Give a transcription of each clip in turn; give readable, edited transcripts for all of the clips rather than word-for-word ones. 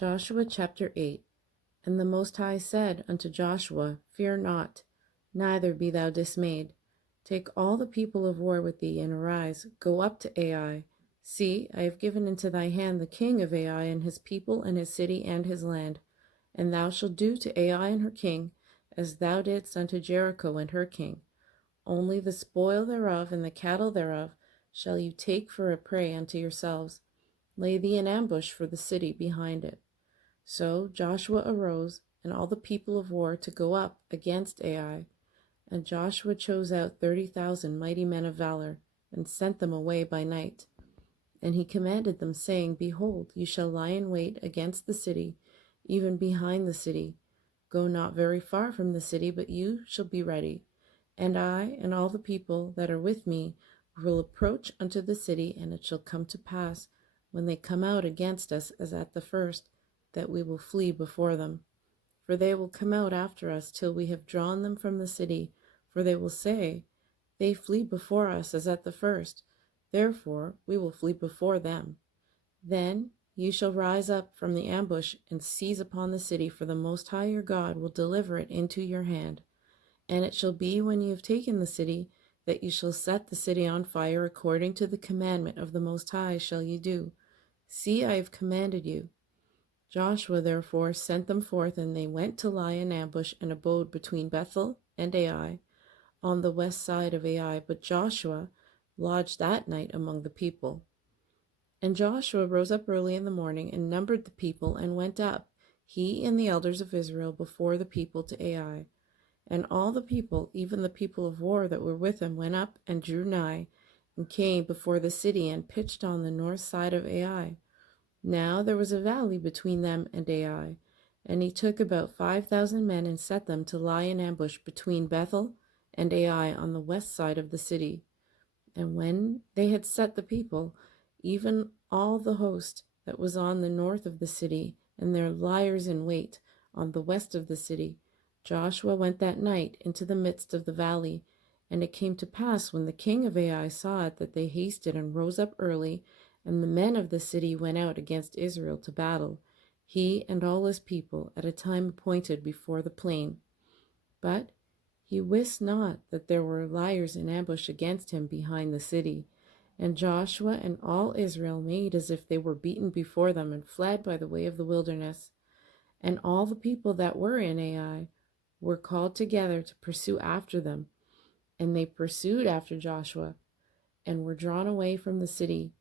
Joshua chapter 8. And the Most High said unto Joshua, Fear not, neither be thou dismayed. Take all the people of war with thee, and arise, go up to Ai. See, I have given into thy hand the king of Ai, and his people, and his city, and his land. And thou shalt do to Ai and her king, as thou didst unto Jericho and her king. Only the spoil thereof and the cattle thereof shall you take for a prey unto yourselves. Lay thee in ambush for the city behind it. So Joshua arose, and all the people of war, to go up against Ai. And Joshua chose out 30,000 mighty men of valor, and sent them away by night. And he commanded them, saying, Behold, you shall lie in wait against the city, even behind the city. Go not very far from the city, but you shall be ready. And I and all the people that are with me will approach unto the city, and it shall come to pass, when they come out against us as at the first, that we will flee before them. For they will come out after us till we have drawn them from the city, for they will say, They flee before us as at the first, therefore we will flee before them. Then ye shall rise up from the ambush and seize upon the city, for the Most High your God will deliver it into your hand. And it shall be, when ye have taken the city, that ye shall set the city on fire, according to the commandment of the Most High shall ye do. See, I have commanded you. Joshua therefore sent them forth, and they went to lie in ambush, and abode between Bethel and Ai, on the west side of Ai. But Joshua lodged that night among the people. And Joshua rose up early in the morning, and numbered the people, and went up, he and the elders of Israel, before the people to Ai. And all the people, even the people of war that were with him, went up and drew nigh, and came before the city, and pitched on the north side of Ai. Now there was a valley between them and Ai. And he took about 5,000 men, and set them to lie in ambush between Bethel and Ai on the west side of the city. And when they had set the people, even all the host that was on the north of the city, and their liers in wait on the west of the city, Joshua went that night into the midst of the valley. And it came to pass, when the king of Ai saw it, that they hasted and rose up early, and the men of the city went out against Israel to battle, he and all his people, at a time appointed before the plain. But he wist not that there were liers in ambush against him behind the city. And Joshua and all Israel made as if they were beaten before them, and fled by the way of the wilderness. And all the people that were in Ai were called together to pursue after them. And they pursued after Joshua, and were drawn away from the city.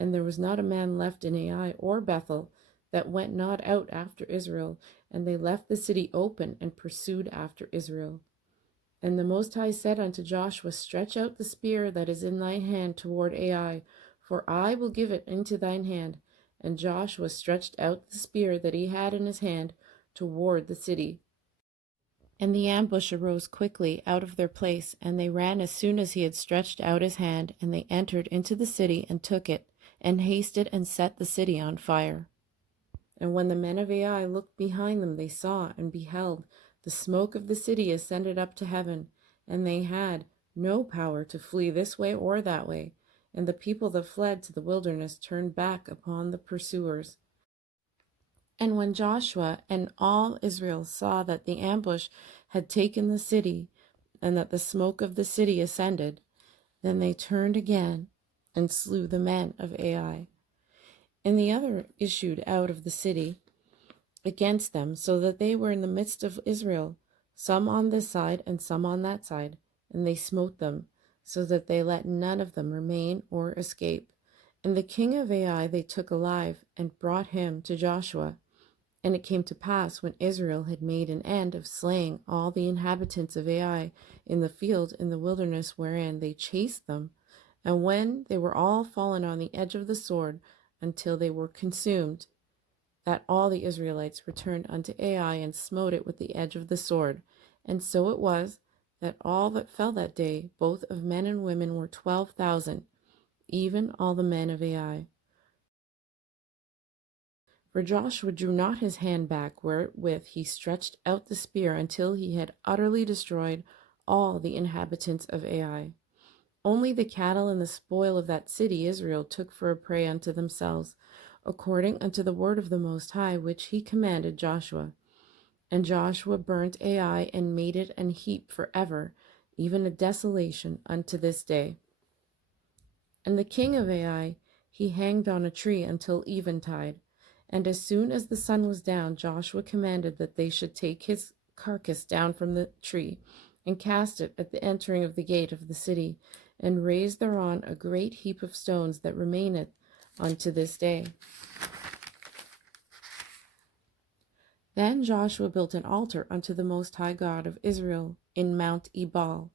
And there was not a man left in Ai or Bethel that went not out after Israel. And they left the city open, and pursued after Israel. And the Most High said unto Joshua, Stretch out the spear that is in thine hand toward Ai, for I will give it into thine hand. And Joshua stretched out the spear that he had in his hand toward the city. And the ambush arose quickly out of their place, and they ran as soon as he had stretched out his hand, and they entered into the city and took it, and hasted and set the city on fire. And when the men of Ai looked behind them, they saw and beheld the smoke of the city ascended up to heaven, and they had no power to flee this way or that way. And the people that fled to the wilderness turned back upon the pursuers. And when Joshua and all Israel saw that the ambush had taken the city, and that the smoke of the city ascended, then they turned again and slew the men of Ai. And the other issued out of the city against them, so that they were in the midst of Israel, some on this side and some on that side, and they smote them, so that they let none of them remain or escape. And the king of Ai they took alive, and brought him to Joshua. And it came to pass, when Israel had made an end of slaying all the inhabitants of Ai in the field in the wilderness wherein they chased them, and when they were all fallen on the edge of the sword until they were consumed, that all the Israelites returned unto Ai, and smote it with the edge of the sword. And so it was, that all that fell that day, both of men and women, were 12,000, even all the men of Ai. For Joshua drew not his hand back, wherewith he stretched out the spear, until he had utterly destroyed all the inhabitants of Ai. Only the cattle and the spoil of that city Israel took for a prey unto themselves, according unto the word of the Most High, which he commanded Joshua. And Joshua burnt Ai and made it an heap forever, even a desolation unto this day. And the king of Ai he hanged on a tree until eventide. And as soon as the sun was down, Joshua commanded that they should take his carcass down from the tree, and cast it at the entering of the gate of the city, and raise thereon a great heap of stones that remaineth unto this day. Then Joshua built an altar unto the Most High God of Israel in Mount Ebal,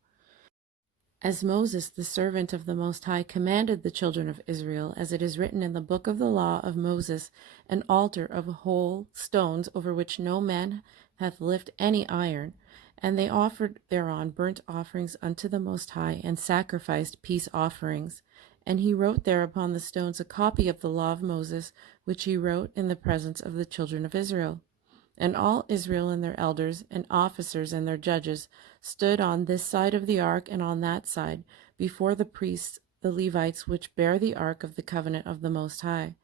as Moses, the servant of the Most High, commanded the children of Israel, as it is written in the book of the law of Moses, an altar of whole stones, over which no man hath lifted any iron. And they offered thereon burnt offerings unto the Most High, and sacrificed peace offerings. And he wrote there upon the stones a copy of the law of Moses, which he wrote in the presence of the children of Israel. And all Israel and their elders and officers and their judges stood on this side of the ark and on that side, before the priests, the Levites, which bear the ark of the covenant of the Most High,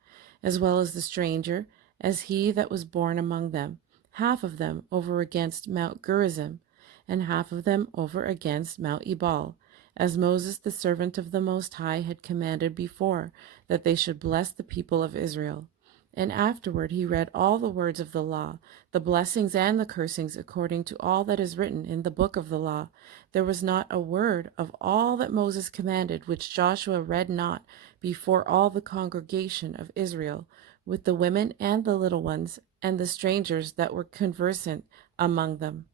as well as the stranger, as he that was born among them, half of them over against Mount Gerizim, and half of them over against Mount Ebal, as Moses the servant of the Most High had commanded before, that they should bless the people of Israel. And afterward he read all the words of the law, the blessings and the cursings, according to all that is written in the book of the law. There was not a word of all that Moses commanded which Joshua read not before all the congregation of Israel, with the women and the little ones, and the strangers that were conversant among them.